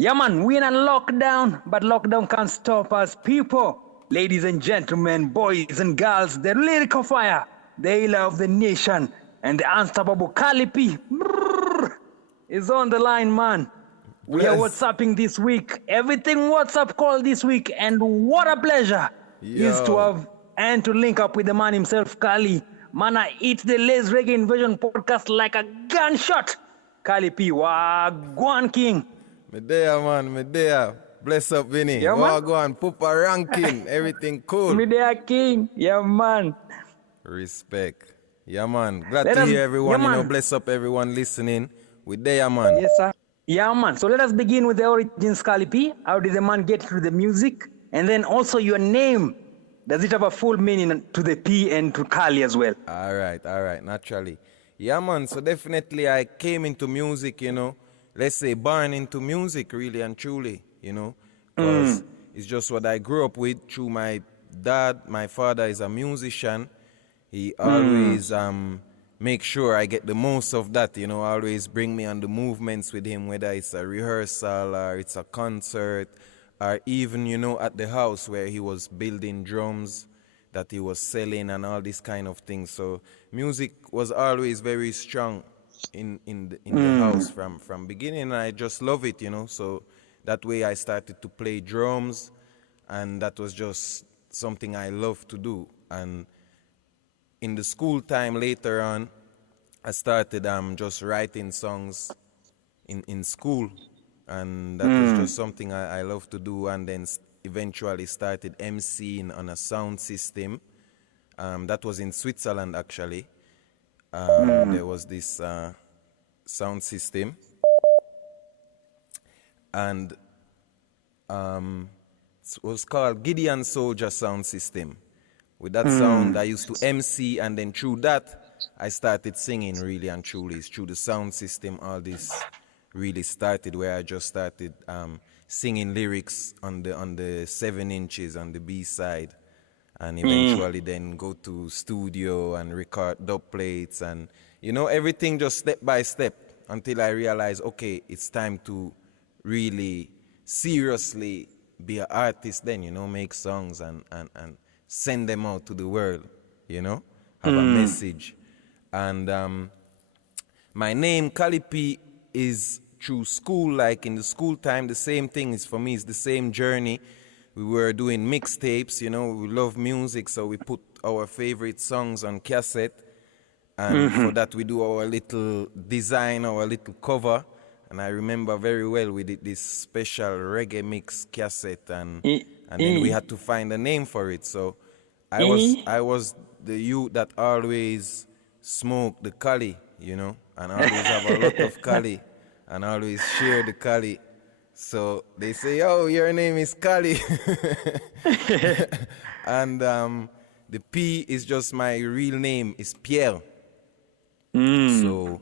Yeah, man, we're in a lockdown, but lockdown can't stop us, people. Ladies and gentlemen, boys and girls, the lyrical fire, the healer of the nation, and the unstoppable Cali P is on the line, man. We are Bless. WhatsApping this week. Everything WhatsApp call this week, and what a pleasure is to Yo. have and to link up with the man himself, Cali. Man, I eat the Lays Reggae Invasion podcast like a gunshot. Cali P, Wagwan King. Me there, man. Me there. Bless up, Vinny. Yeah, man. Wagwan, Puppa, Rankin. Everything cool. Me there, King. Yeah, man. Respect. Yeah, man. Glad Let to us- hear everyone. yeah, man. Bless up everyone listening. We there, man. Yes, sir. Yeah, man. So let us begin with the origins, Cali P. How did the man get to the music? And then also your name. Does it have a full meaning to the P and to Cali as well? All right. Naturally. Yeah, man. So definitely I came into music, let's say born into music really and truly, because it's just what I grew up with through my dad. My father is a musician. He always make sure I get the most of that, always bring me on the movements with him, whether it's a rehearsal or it's a concert or even, at the house where he was building drums that he was selling and all these kind of things. So music was always very strong in the house from beginning, and I just love it, So that way I started to play drums, and that was just something I love to do. And in the school time later on, I started just writing songs in school, and that was just something I love to do, and then eventually started MCing on a sound system. That was in Switzerland, actually. There was this sound system, and it was called Gideon Soldier Sound System. With that sound, I used to MC, and then through that, I started singing really and truly. It's through the sound system all this really started, where I just started singing lyrics on the 7 inches on the B side, and eventually then go to studio and record dubplates, and everything just step by step until I realized, okay, it's time to really seriously be an artist. Then make songs and send them out to the world, have a message. And my name, Cali P, is through school. Like in the school time, the same thing is for me, it's the same journey. We were doing mixtapes, we love music, so we put our favorite songs on cassette, and for that we do our little design, our little cover. And I remember very well we did this special reggae mix cassette, and then we had to find a name for it. So I was the youth that always smoked the Cali, and always have a lot of Cali, and always share the Cali. So they say, oh, your name is Cali. And the P is just my real name, is Pierre. So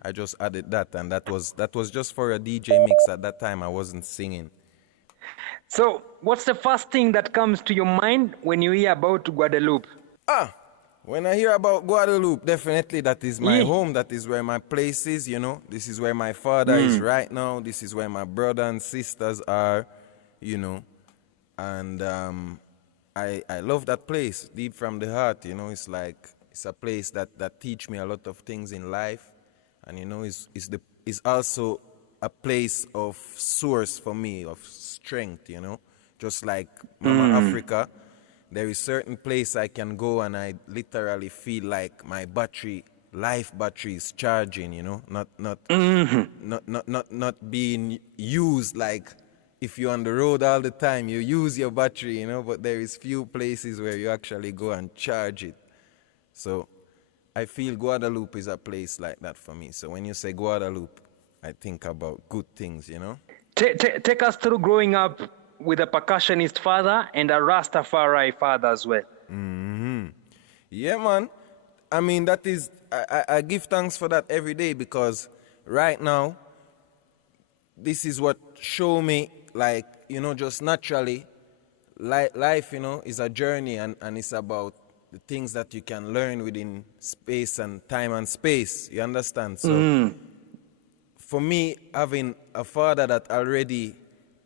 I just added that, and that was just for a DJ mix. At that time I wasn't singing. So, what's the first thing that comes to your mind when you hear about Guadeloupe? When I hear about Guadeloupe, definitely that is my home. That is where my place is, This is where my father is right now. This is where my brother and sisters are, And I love that place deep from the heart, It's like, it's a place that teach me a lot of things in life. And, it's also a place of source for me, of strength, Just like Mama Africa. There is certain place I can go and I literally feel like my life battery is charging, not being used. Like if you're on the road all the time, you use your battery, but there is few places where you actually go and charge it. So I feel Guadeloupe is a place like that for me. So when you say Guadeloupe, I think about good things, Take us through growing up with a percussionist father and a Rastafari father as well. Yeah, man. I mean, that is, I give thanks for that every day, because right now, this is what show me, like, just naturally, life, is a journey, and it's about the things that you can learn within space and time and space. You understand? So for me, having a father that already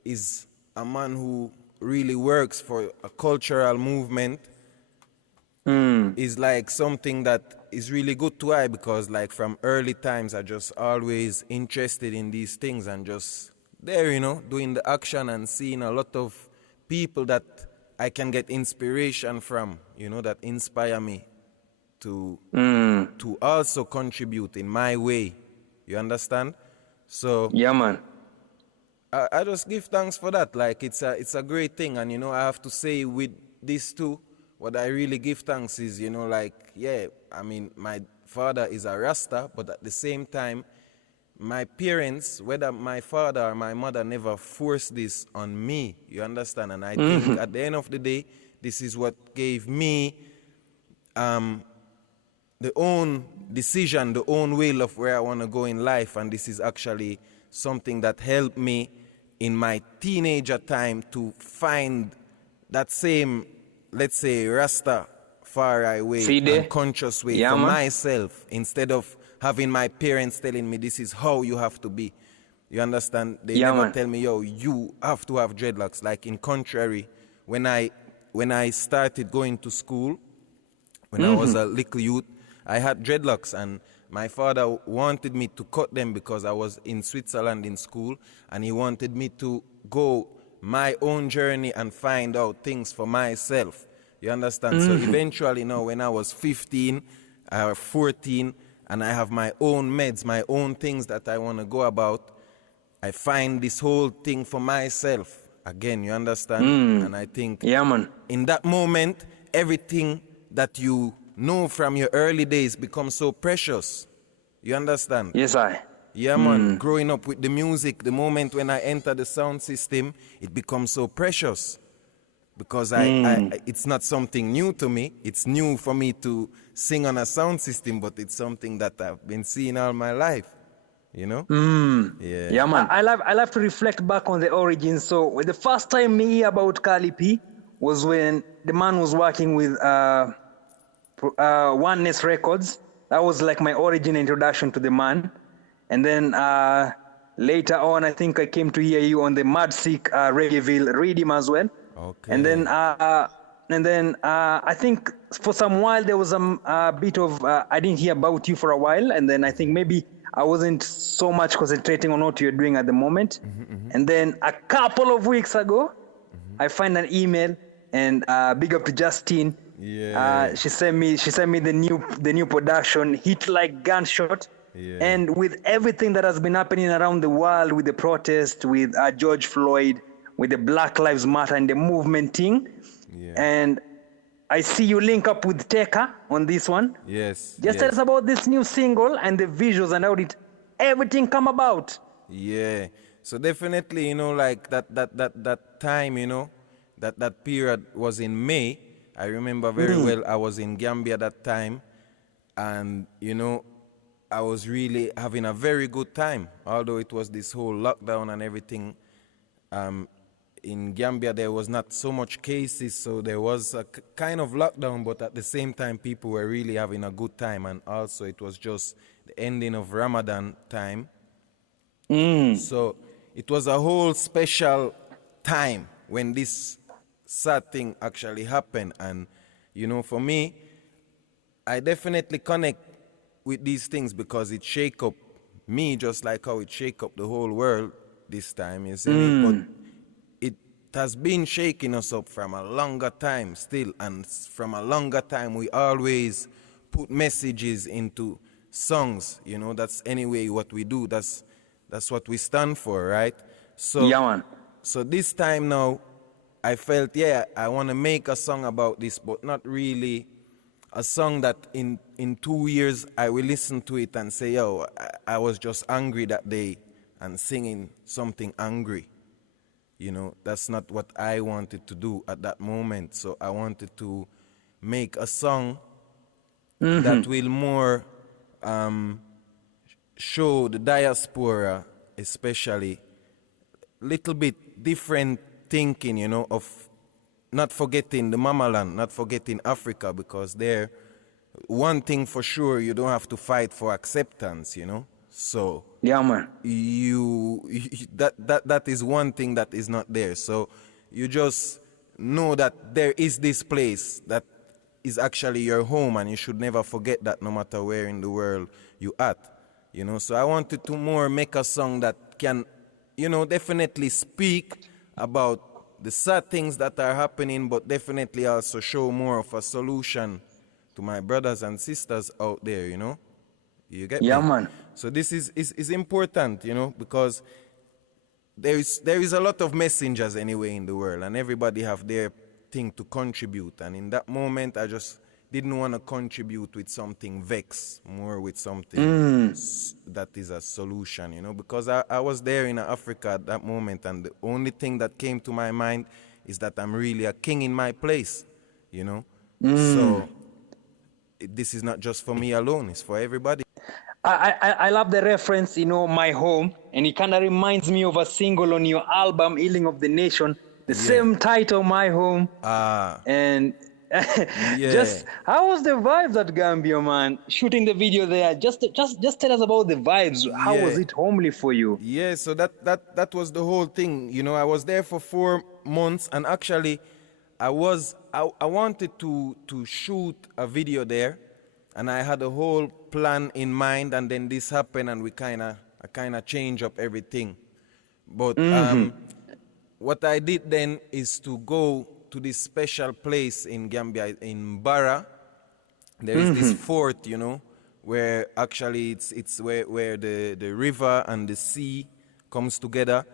is a man who really works for a cultural movement is like something that is really good to I, because like from early times I just always interested in these things and just there, doing the action and seeing a lot of people that I can get inspiration from, that inspire me to also contribute in my way. You understand? So Yeah, man. I just give thanks for that. Like it's a great thing, and I have to say with this too, what I really give thanks is, I mean, my father is a Rasta, but at the same time, my parents, whether my father or my mother, never forced this on me. You understand? And I think at the end of the day, this is what gave me the own decision, the own will of where I want to go in life, and this is actually something that helped me in my teenager time to find that same, let's say, Rastafari way and conscious way for myself, instead of having my parents telling me this is how you have to be. You understand? They never tell me, yo, you have to have dreadlocks. Like in contrary, when I started going to school, when I was a little youth, I had dreadlocks, and my father wanted me to cut them because I was in Switzerland in school, and he wanted me to go my own journey and find out things for myself. You understand? So eventually, when I was 15 or 14, and I have my own meds, my own things that I want to go about, I find this whole thing for myself. Again, you understand? And I think in that moment, everything that you know from your early days becomes so precious. You understand? Yes, I. Yeah, man. Growing up with the music, the moment when I enter the sound system, it becomes so precious. Because it's not something new to me. It's new for me to sing on a sound system, but it's something that I've been seeing all my life. Yeah. Yeah, man. I love to reflect back on the origins. So the first time me hear about Cali P was when the man was working with Oneness Records. That was like my origin introduction to the man. And then later on, I think I came to hear you on the Mad Sick Reggaeville Redeem as well. Okay. And then I think for some while there was a bit of I didn't hear about you for a while, and then I think maybe I wasn't so much concentrating on what you're doing at the moment. And then a couple of weeks ago, I find an email, and big up to Justine. Yeah. She sent me the new production, Hit Like Gunshot. Yeah. And with everything that has been happening around the world, with the protest, with George Floyd, with the Black Lives Matter and the movement thing. Yeah. And I see you link up with Teka on this one. Yes. Just tell us about this new single and the visuals and how did everything come about. Yeah. So definitely, like that time, that period was in May. I remember very well. I was in Gambia that time, and I was really having a very good time, although it was this whole lockdown and everything. In Gambia, there was not so much cases, so there was a kind of lockdown, but at the same time, people were really having a good time, and also it was just the ending of Ramadan time. So it was a whole special time when this sad thing actually happened, and for me, I definitely connect with these things because it shake up me just like how it shake up the whole world this time, you see me? But it has been shaking us up from a longer time still, and from a longer time we always put messages into songs, that's anyway what we do, that's what we stand for, right? So yeah, man. So this time now I felt I want to make a song about this, but not really a song that in 2 years I will listen to it and say, yo, I was just angry that day and singing something angry. That's not what I wanted to do at that moment. So I wanted to make a song that will more show the diaspora, especially, little bit different thinking, of not forgetting the mamaland, not forgetting Africa, because there, one thing for sure, you don't have to fight for acceptance, So Yeah, man. that is one thing that is not there. So you just know that there is this place that is actually your home, and you should never forget that, no matter where in the world you at. You know, so I wanted to more make a song that can, you know, definitely speak about the sad things that are happening, but definitely also show more of a solution to my brothers and sisters out there, you know. You get Yeah, me? man. So this is important, you know, because there is a lot of messengers anyway in the world, and everybody have their thing to contribute. And in that moment, I just didn't want to contribute with something vex, more with something that is a solution, you know, because I was there in Africa at that moment, and the only thing that came to my mind is that I'm really a king in my place, you know. So this is not just for me alone, it's for everybody. I love the reference, you know, my home, and it kind of reminds me of a single on your album, Healing of the Nation, the same title, My Home. And just how was the vibes at Gambia, man? Shooting the video there. Just tell us about the vibes. How was it homely for you? Yeah, so that was the whole thing. You know, I was there for 4 months, and actually I wanted to shoot a video there, and I had a whole plan in mind, and then this happened, and I kind of changed up everything. But what I did then is to go to this special place in Gambia, in Barra. There is this fort, you know, where actually it's where the river and the sea comes together,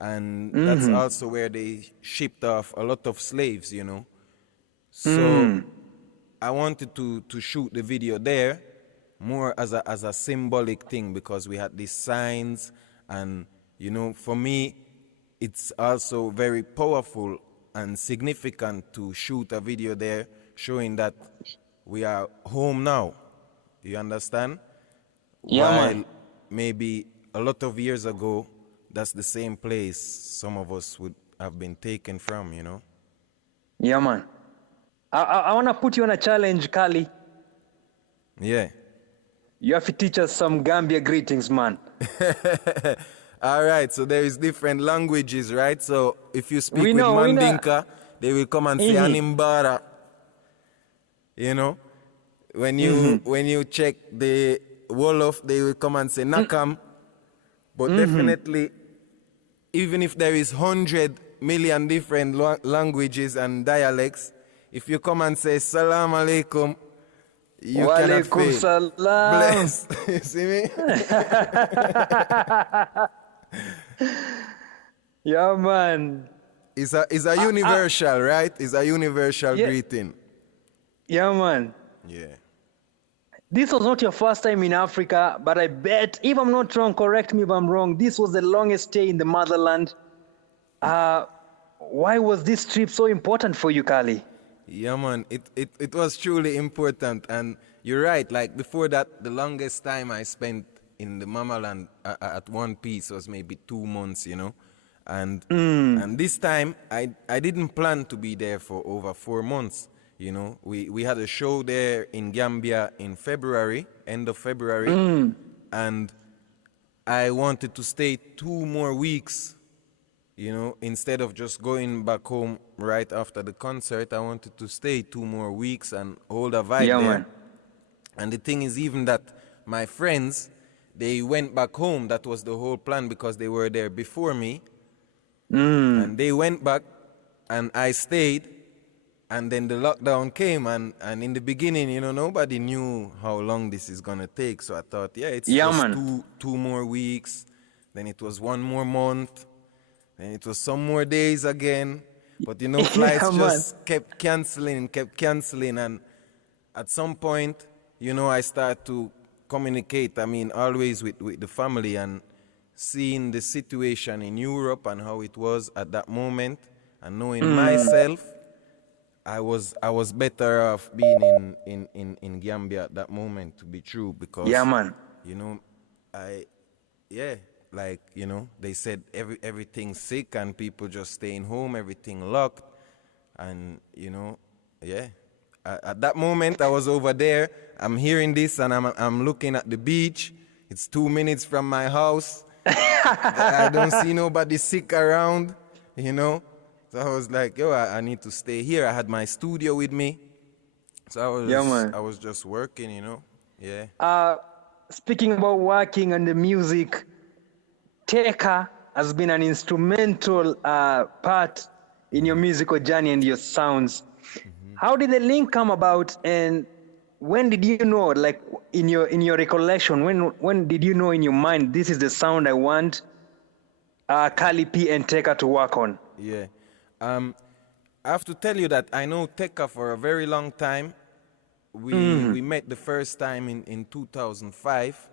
and that's also where they shipped off a lot of slaves, you know. So I wanted to shoot the video there more as a symbolic thing, because we had these signs, and you know, for me it's also very powerful and significant to shoot a video there showing that we are home now. You understand? Yeah, While man. maybe a lot of years ago, that's the same place some of us would have been taken from, you know? Yeah, man. I want to put you on a challenge, Cali. Yeah. You have to teach us some Gambia greetings, man. All right, so there is different languages, right? So if you speak with we know. Mandinka, they will come and say Animbara. You know? When you check the Wolof, they will come and say Nakam. But definitely, even if there is 100 million different languages and dialects, if you come and say Salam Alaikum, you cannot fail. Salam. Bless. You see me? Yeah, man. It's a universal, right? It's a universal greeting. Yeah, man. Yeah. This was not your first time in Africa, but I bet, if I'm not wrong, correct me if I'm wrong, this was the longest stay in the motherland. Why was this trip so important for you, Cali? Yeah, man, it was truly important, and you're right. Like before that, the longest time I spent in the mamaland at one piece was maybe 2 months, you know, and this time I didn't plan to be there for over 4 months. You know, we had a show there in Gambia in February, end of February, and I wanted to stay 2 more weeks. You know, instead of just going back home right after the concert, I wanted to stay 2 more weeks and hold a vibe there. Man. And the thing is, even that my friends, they went back home. That was the whole plan, because they were there before me. And they went back, and I stayed. And then the lockdown came, and in the beginning, you know, nobody knew how long this is going to take. So I thought, it's just two more weeks. Then it was 1 more month. And it was some more days again. But, you know, flights just kept canceling. And at some point, you know, I started to communicate, always with the family, and seeing the situation in Europe and how it was at that moment, and knowing myself, I was better off being in Gambia at that moment, to be true, because, you know, like, you know, they said everything's sick and people just staying home, everything locked. And, you know, at that moment I was over there, I'm hearing this, and I'm looking at the beach, It's 2 minutes from my house. I don't see nobody sick around, you know. So I was like, yo, I need to stay here. I had my studio with me. So I was just working, you know. Yeah. Speaking about working on the music, Teka has been an instrumental part in your musical journey and your sounds. How did the link come about, and when did you know, like in your recollection, when did you know in your mind, this is the sound I want Cali P and Teka to work on? Yeah. I have to tell you that I know Teka for a very long time. We met the first time in 2005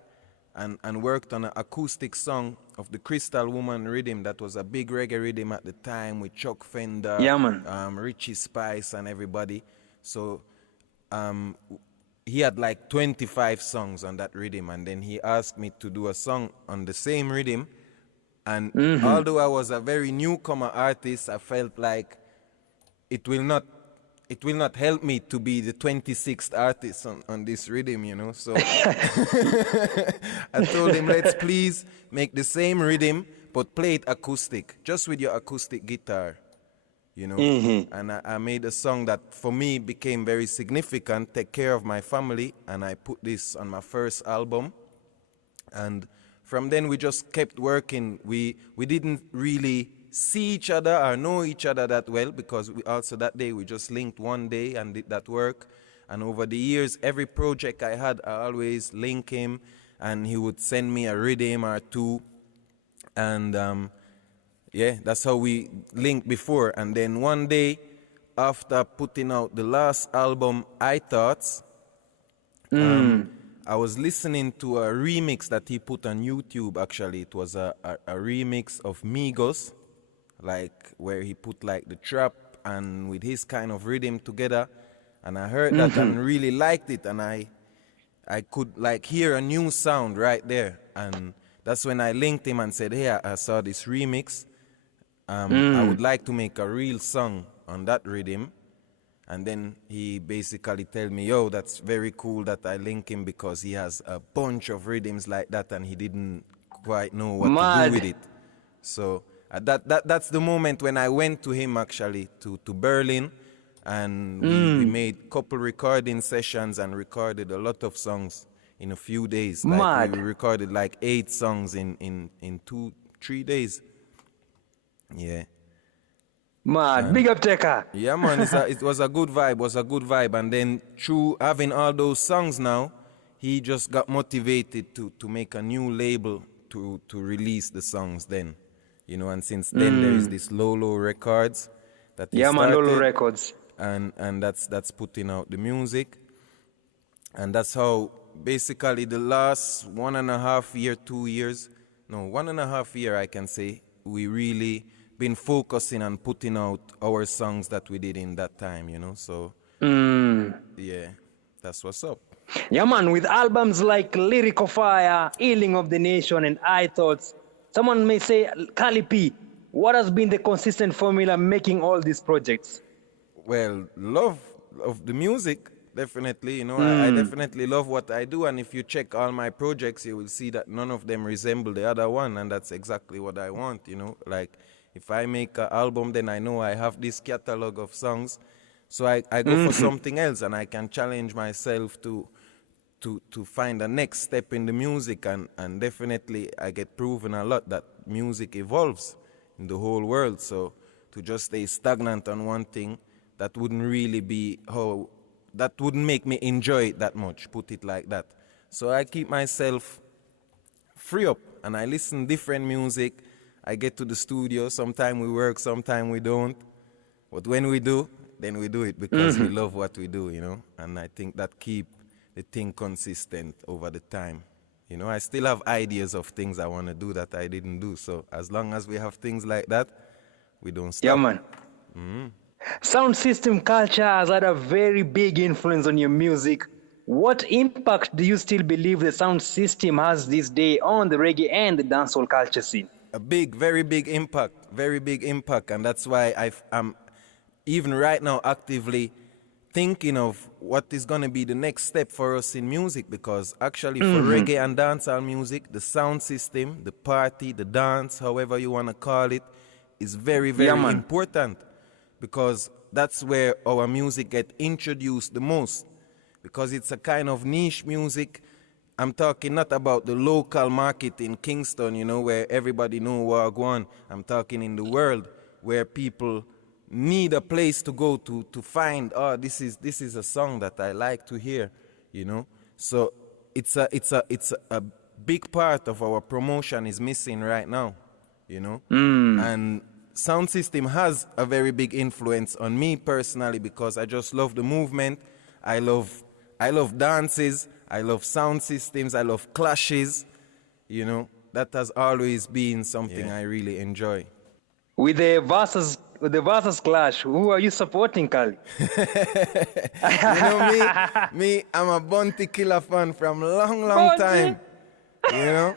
and worked on an acoustic song of the Crystal Woman rhythm that was a big reggae rhythm at the time with Chuck Fender, Richie Spice and everybody. So he had like 25 songs on that rhythm, and then he asked me to do a song on the same rhythm. And although I was a very newcomer artist, I felt like it will not help me to be the 26th artist on this rhythm, you know. So I told him, let's please make the same rhythm, but play it acoustic, just with your acoustic guitar, you know. And I made a song that for me became very significant, Take Care of My Family, and I put this on my first album. And from then we just kept working. We didn't really see each other or know each other that well, because we also that day we just linked one day and did that work. And over the years, every project I had, I always link him, and he would send me a rhythm or two. And yeah, that's how we linked before. And then one day, after putting out the last album, I Thoughts, I was listening to a remix that he put on YouTube. Actually, it was a remix of Migos, like where he put like the trap and with his kind of rhythm together. And I heard that and really liked it, and I could like hear a new sound right there. And that's when I linked him and said, hey, I saw this remix. I would like to make a real song on that rhythm. And then he basically told me, yo, that's very cool that I link him, because he has a bunch of rhythms like that and he didn't quite know what to do with it. So that's the moment when I went to him actually to Berlin, and we made a couple recording sessions and recorded a lot of songs in a few days. Like we recorded like 8 songs in 2-3 days. Yeah. Mad. Big up Teka. Yeah, man, it was a good vibe. And then through having all those songs now, he just got motivated to make a new label to release the songs then. You know, and since then there is this Lolo Records that he started. Lolo Records. And that's putting out the music. And that's how basically the last 1.5 year, 2 years, no, 1.5 year I can say, we really been focusing on putting out our songs that we did in that time, you know. So yeah, that's what's up. Yeah, man, with albums like Lyrical Fire, Healing of the Nation, and I Thoughts, someone may say, Cali P, what has been the consistent formula making all these projects? Well, love of the music, definitely. You know, I definitely love what I do, and if you check all my projects, you will see that none of them resemble the other one, and that's exactly what I want, you know. Like, if I make an album, then I know I have this catalog of songs, so I go for something else, and I can challenge myself to find the next step in the music, and definitely I get proven a lot that music evolves in the whole world. So to just stay stagnant on one thing, that wouldn't really be that wouldn't make me enjoy it that much, put it like that. So I keep myself free up, and I listen different music. I get to the studio, sometimes we work, sometimes we don't. But when we do, then we do it because we love what we do, you know. And I think that keep the thing consistent over the time. You know, I still have ideas of things I want to do that I didn't do. So as long as we have things like that, we don't stop. Yeah, man. Sound system culture has had a very big influence on your music. What impact do you still believe the sound system has this day on the reggae and the dancehall culture scene? A big, very big impact, and that's why I'm even right now actively thinking of what is going to be the next step for us in music, because actually for reggae and dancehall music, the sound system, the party, the dance, however you want to call it, is very, very important, because that's where our music get introduced the most, because it's a kind of niche music. I'm talking not about the local market in Kingston, you know, where everybody know what go on. I'm talking in the world where people need a place to go to find, oh, this is a song that I like to hear, you know. So it's a big part of our promotion is missing right now, you know. And sound system has a very big influence on me personally, because I just love the movement. I love dances, I love sound systems, I love clashes, you know. That has always been something I really enjoy. With the versus clash, who are you supporting, Cali? You know me, I'm a Bounty Killer fan from long time, you know.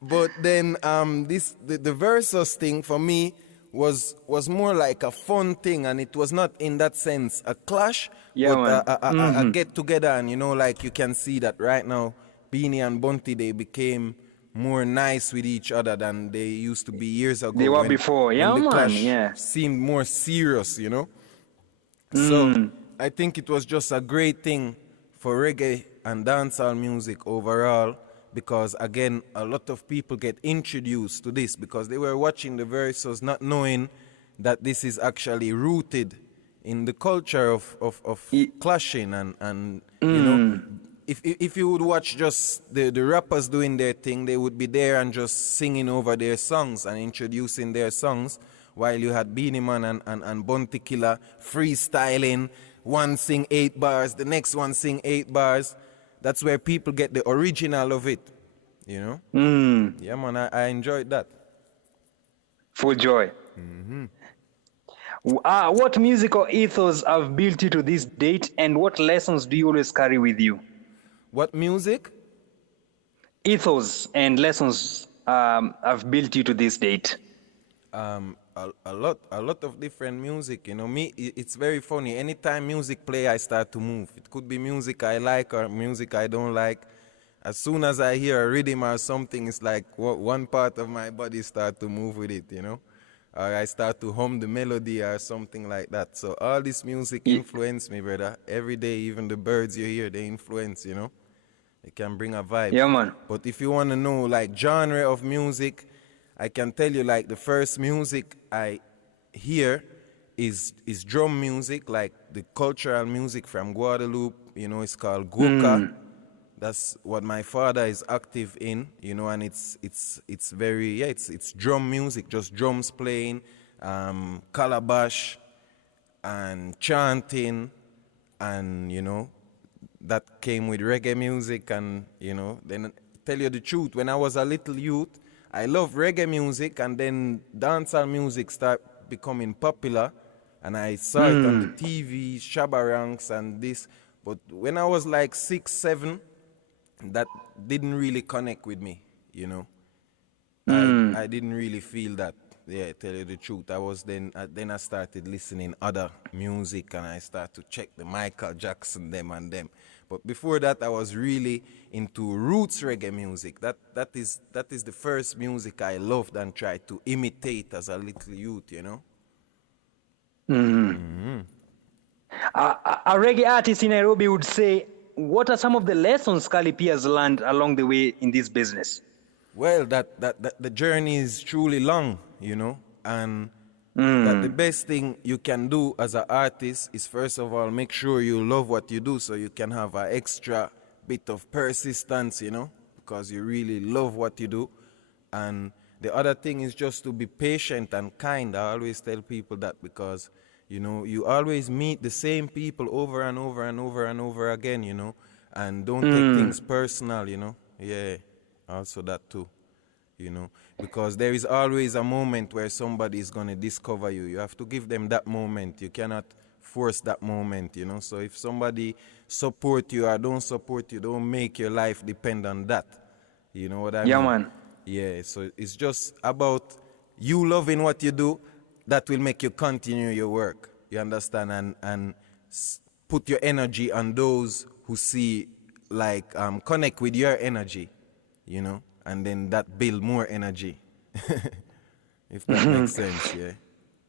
But then the versus thing for me was more like a fun thing, and it was not in that sense a clash, but a get together. And you know, like you can see that right now, Beanie and Bounty, they became more nice with each other than they used to be years ago. They were before, when the clash seemed more serious, you know. So I think it was just a great thing for reggae and dancehall music overall, because again, a lot of people get introduced to this because they were watching the verses not knowing that this is actually rooted in the culture of clashing and you know, if you would watch just the rappers doing their thing, they would be there and just singing over their songs and introducing their songs, while you had Beenie Man and Bounty Killer freestyling, one sing 8 bars, the next one sing 8 bars. That's where people get the original of it, you know? Yeah, man, I enjoyed that. Full joy. What musical ethos have built you to this date, and what lessons do you always carry with you? What music? Ethos and lessons have built you to this date. A lot of different music, you know. Me, it's very funny. Anytime music play, I start to move. It could be music I like or music I don't like. As soon as I hear a rhythm or something, it's like one part of my body start to move with it, you know. Or I start to hum the melody or something like that. So all this music influence me, brother. Every day, even the birds you hear, they influence, you know. They can bring a vibe. Yeah, man. But if you want to know, like, genre of music, I can tell you, like, the first music I hear is drum music, like the cultural music from Guadeloupe, you know, it's called Goka. That's what my father is active in, you know, and it's very, it's drum music, just drums playing, calabash and chanting, and, you know, that came with reggae music. And, you know, then tell you the truth, when I was a little youth, I loved reggae music, and then dancehall music started becoming popular, and I saw it on the TV, Shabba Ranks and this. But when I was like 6, 7, that didn't really connect with me, you know. I didn't really feel that. Yeah, tell you the truth. Then I started listening other music, and I started to check the Michael Jackson, them. But before that, I was really into roots reggae music. That is the first music I loved and tried to imitate as a little youth, you know. A reggae artist in Nairobi would say, what are some of the lessons Cali P has learned along the way in this business? Well, that the journey is truly long, you know, and that the best thing you can do as an artist is, first of all, make sure you love what you do, so you can have an extra bit of persistence, you know, because you really love what you do. And the other thing is just to be patient and kind. I always tell people that, because, you know, you always meet the same people over and over and over and over again, you know, and don't take things personal, you know. Yeah, also that too, you know, because there is always a moment where somebody is going to discover you. You have to give them that moment. You cannot force that moment, you know. So if somebody support you or don't support you, don't make your life depend on that. You know what I mean? Yeah, man. Yeah, so it's just about you loving what you do that will make you continue your work. You understand? And put your energy on those who see, like, connect with your energy, you know, and then that build more energy. If that makes sense, yeah.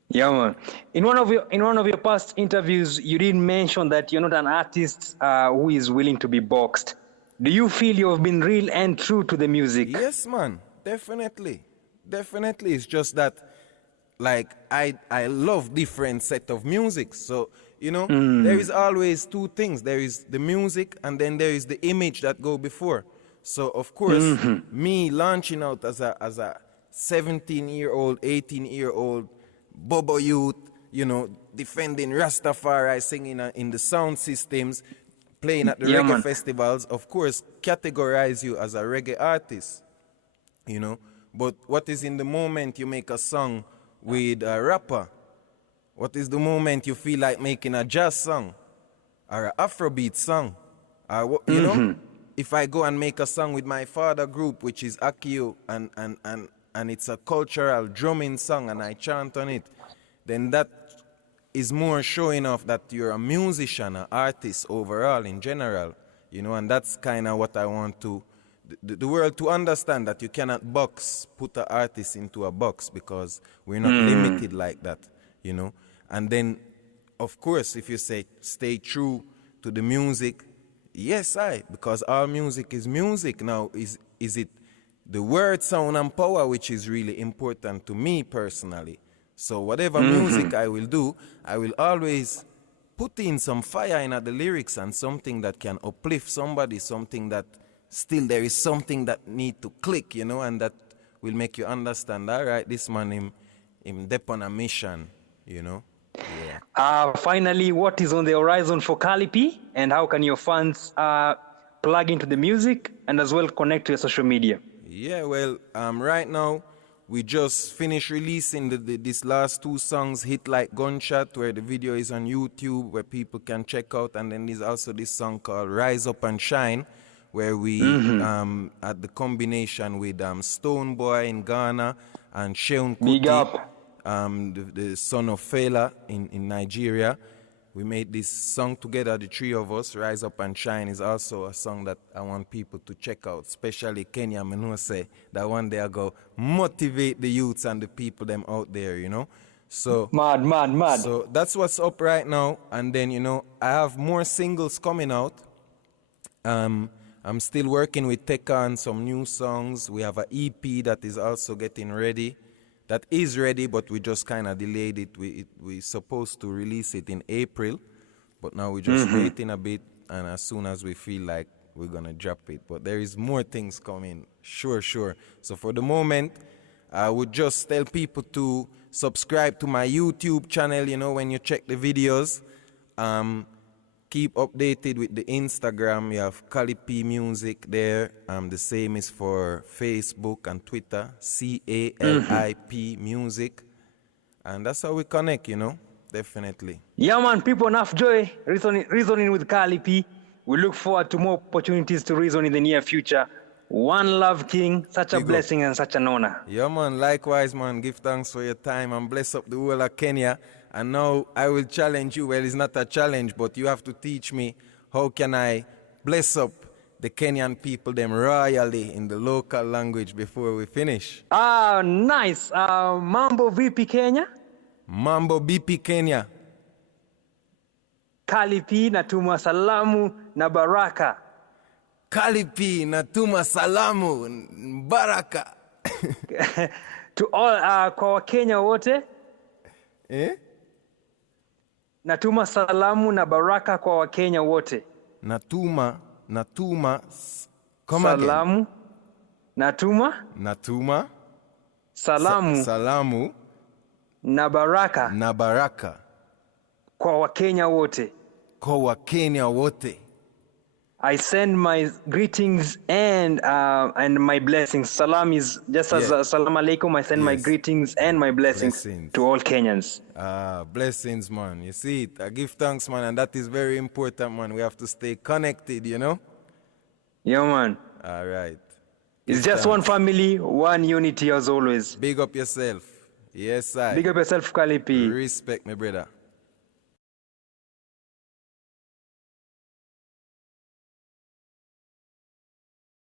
Yeah, man. In one of your past interviews, you did mention that you're not an artist who is willing to be boxed. Do you feel you've been real and true to the music? Yes, man. Definitely. Definitely. It's just that, like, I love different set of music. So, you know, there is always two things. There is the music and then there is the image that go before. So, of course, me launching out as a 17-year-old, 18-year-old Bobo youth, you know, defending Rastafari, singing in the sound systems, playing at the reggae festivals, of course, categorize you as a reggae artist, you know. But what is in the moment you make a song with a rapper? What is the moment you feel like making a jazz song or an Afrobeat song? Or, you know, if I go and make a song with my father group, which is Akio, and it's a cultural drumming song and I chant on it, then that is more showing off that you're a musician, an artist overall in general, you know, and that's kind of what I want to, the world to understand, that you cannot put an artist into a box, because we're not limited like that, you know. And then, of course, if you say stay true to the music, yes, because all music is music. Now, is it the word, sound, and power, which is really important to me personally. So whatever music I will do, I will always put in some fire in the lyrics and something that can uplift somebody, something that still there is something that need to click, you know, and that will make you understand, all right, this man, him dep on a mission, you know. Yeah. Finally, what is on the horizon for Cali P, and how can your fans plug into the music and as well connect to your social media? Yeah, well, right now, we just finished releasing these last two songs, Hit Like Gunshot, where the video is on YouTube, where people can check out. And then there's also this song called Rise Up and Shine, where we had the combination with Stone Boy in Ghana and Sheun Big Kuti, up. the son of Fela in Nigeria. We made this song together, the three of us. Rise Up and Shine is also a song that I want people to check out, especially Kenya. I know say that one day I go motivate the youths and the people them out there, you know. So Mad. So that's what's up right now. And then, you know, I have more singles coming out. I'm still working with Teka on some new songs. We have an EP that is also getting ready. That is ready, but we just kind of delayed it. We're supposed to release it in April, but now we're just waiting a bit, and as soon as we feel like we're going to drop it. But there is more things coming, sure. So for the moment, I would just tell people to subscribe to my YouTube channel, you know, when you check the videos. Keep updated with the Instagram. You have Cali P Music there. The same is for Facebook and Twitter, CALIP Music. And that's how we connect, you know, definitely. Yeah, man, people, enough joy reasoning with Cali P. We look forward to more opportunities to reason in the near future. One love, King. Such a blessing and such an honor. Yeah, man. Likewise, man. Give thanks for your time and bless up the whole of Kenya. And now I will challenge you. Well, it's not a challenge, but you have to teach me how can I bless up the Kenyan people, them royally in the local language before we finish. Nice. Mambo VP Kenya? Mambo BP Kenya. Cali P, natuma salamu na baraka. Cali P, natuma salamu, baraka. To all, kwa Wakenya wote. Natuma salamu na baraka kwa Wakenya wote. Natuma, come salamu, again. Natuma, salamu, salamu, na baraka, kwa Wakenya wote. Kwa Wakenya wote. I send my greetings and my blessings. Salam is just as salam alaikum. I send my greetings and my blessings to all Kenyans. Blessings, man. You see it. I give thanks, man, and that is very important, man. We have to stay connected, you know? Yeah, man. All right. It's just one family, one unity as always. Big up yourself. Yes, I. Big up yourself, Cali P. Respect, my brother.